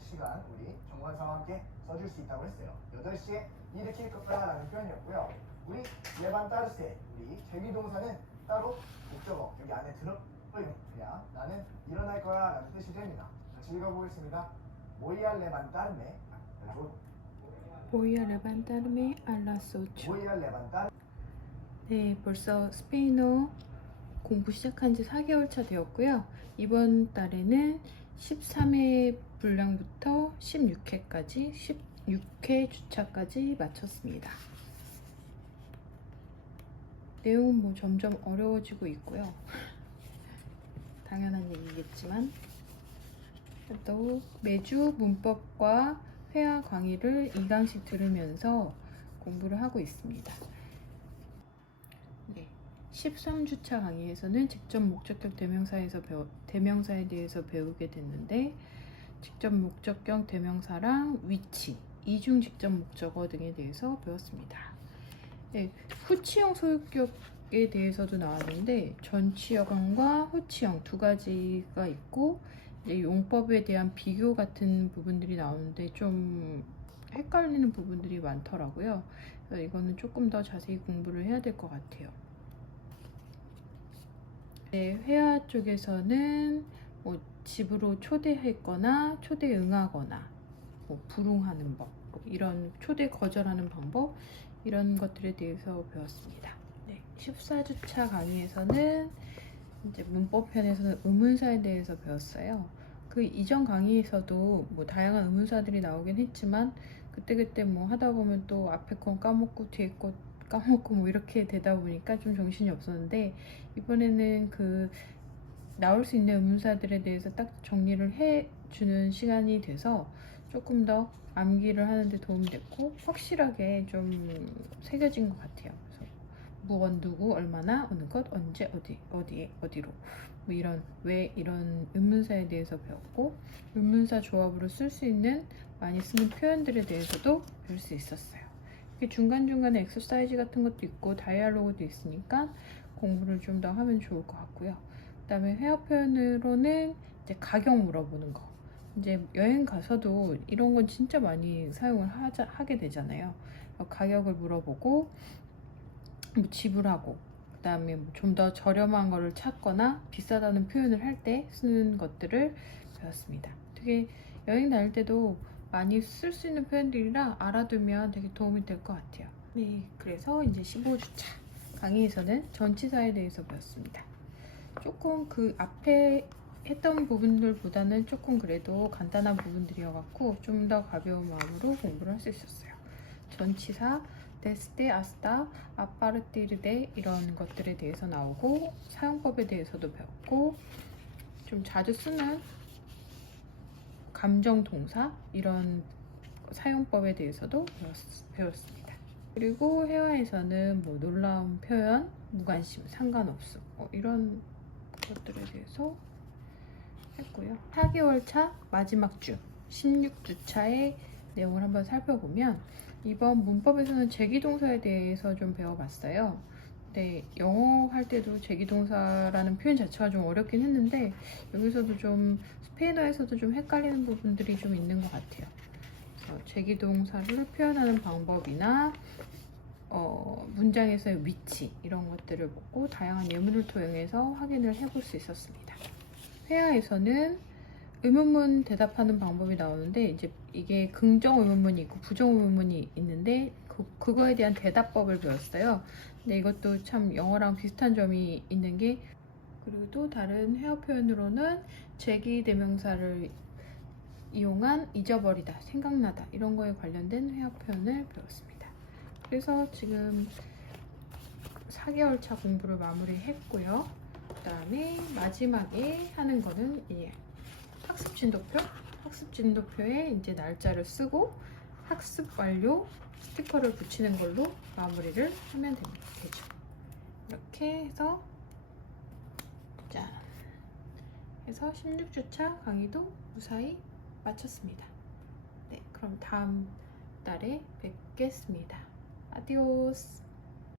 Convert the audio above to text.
시간 우리 정관사와 함께 써줄 수 있다고 했어요. 8시에 일으킬 거라는 표현이었고요. 우리 레반타르세 우리 제기동사는 따로 목적어 여기 안에 들어요. 그냥 나는 일어날 거야 라는 뜻이 됩니다. 같이 읽어보겠습니다. 모이아 레반타르메 Voy a levantarme a las 8. 모이아 레반타르 네, 벌써 스페인어 공부 시작한 지 4개월 차 되었고요. 이번 달에는 13회 분량부터 16회까지 16회 주차까지 마쳤습니다. 내용은 뭐 점점 어려워지고 있고요. 당연한 얘기겠지만 또 매주 문법과 회화 강의를 2강씩 들으면서 공부를 하고 있습니다. 네. 13주차 강의에서는 직접 목적격 대명사에서 배우, 대명사에 대해서 배우게 됐는데 직접 목적격 대명사랑 위치, 이중 직접 목적어 등에 대해서 배웠습니다. 네, 후치형 소유격에 대해서도 나왔는데 전치여관과 후치형 두 가지가 있고 용법에 대한 비교 같은 부분들이 나오는데 좀 헷갈리는 부분들이 많더라고요. 이거는 조금 더 자세히 공부를 해야 될 것 같아요. 네, 회화 쪽에서는 뭐 집으로 초대했거나 초대 응하거나 뭐 불응하는 법뭐 이런 초대 거절하는 방법 이런 것들에 대해서 배웠습니다. 네, 14주차 강의에서는 이제 문법 편에서는 의문사에 대해서 배웠어요. 그 이전 강의에서도 뭐 다양한 의문사들이 나오긴 했지만 그때그때 뭐 하다 보면 또 앞에 건 까먹고 뒤에 거 까먹고 뭐 이렇게 되다 보니까 좀 정신이 없었는데 이번에는 그 나올 수 있는 의문사들에 대해서 딱 정리를 해주는 시간이 돼서 조금 더 암기를 하는데 도움이 됐고 확실하게 좀 새겨진 것 같아요. 그래서 무언 누구 얼마나 어느 것 언제 어디 어디에 어디로 뭐 이런 왜 이런 의문사에 대해서 배웠고 의문사 조합으로 쓸 수 있는 많이 쓰는 표현들에 대해서도 배울 수 있었어요. 중간중간에 엑서사이즈 같은 것도 있고 다이알로그도 있으니까 공부를 좀 더 하면 좋을 것 같고요. 그 다음에 회화 표현으로는 이제 가격 물어보는 거. 이제 여행 가서도 이런 건 진짜 많이 사용을 하자, 하게 되잖아요. 가격을 물어보고 뭐 지불하고 그 다음에 뭐좀더 저렴한 거를 찾거나 비싸다는 표현을 할 때 쓰는 것들을 배웠습니다. 되게 여행 다닐 때도 많이 쓸 수 있는 표현들이라 알아두면 되게 도움이 될 것 같아요. 네, 그래서 이제 15주차 강의에서는 전치사에 대해서 배웠습니다. 조금 그 앞에 했던 부분들보다는 조금 그래도 간단한 부분들이어갖고 좀 더 가벼운 마음으로 공부를 할 수 있었어요. 전치사, 데스테, 아스타, 아파르티르데 이런 것들에 대해서 나오고 사용법에 대해서도 배웠고 좀 자주 쓰는 감정 동사 이런 사용법에 대해서도 배웠, 습니다 그리고 회화에서는 뭐 놀라운 표현, 무관심, 상관없음 뭐 이런 것들에 대해서 했고요. 4개월 차 마지막 주 16주 차의 내용을 한번 살펴보면 이번 문법에서는 제기동사에 대해서 좀 배워봤어요. 근데 영어 할 때도 제기동사라는 표현 자체가 좀 어렵긴 했는데 여기서도 좀 스페인어에서도 좀 헷갈리는 부분들이 좀 있는 것 같아요. 제기동사를 표현하는 방법이나 어, 문장에서의 위치 이런 것들을 보고 다양한 예문을 통해서 확인을 해볼 수 있었습니다. 회화에서는 의문문 대답하는 방법이 나오는데 이제 이게 긍정 의문문이 있고 부정 의문문이 있는데 그, 그거에 대한 대답법을 배웠어요. 근데 이것도 참 영어랑 비슷한 점이 있는 게 그리고 또 다른 회화 표현으로는 제기 대명사를 이용한 잊어버리다, 생각나다 이런 거에 관련된 회화 표현을 배웠습니다. 그래서 지금 4개월 차 공부를 마무리했고요. 그 다음에 마지막에 하는 거는 이 학습 진도표. 학습 진도표에 이제 날짜를 쓰고 학습 완료 스티커를 붙이는 걸로 마무리를 하면 됩니다. 되죠. 이렇게 해서 짠. 해서 16주차 강의도 무사히 마쳤습니다. 네, 그럼 다음 달에 뵙겠습니다. 아디오스.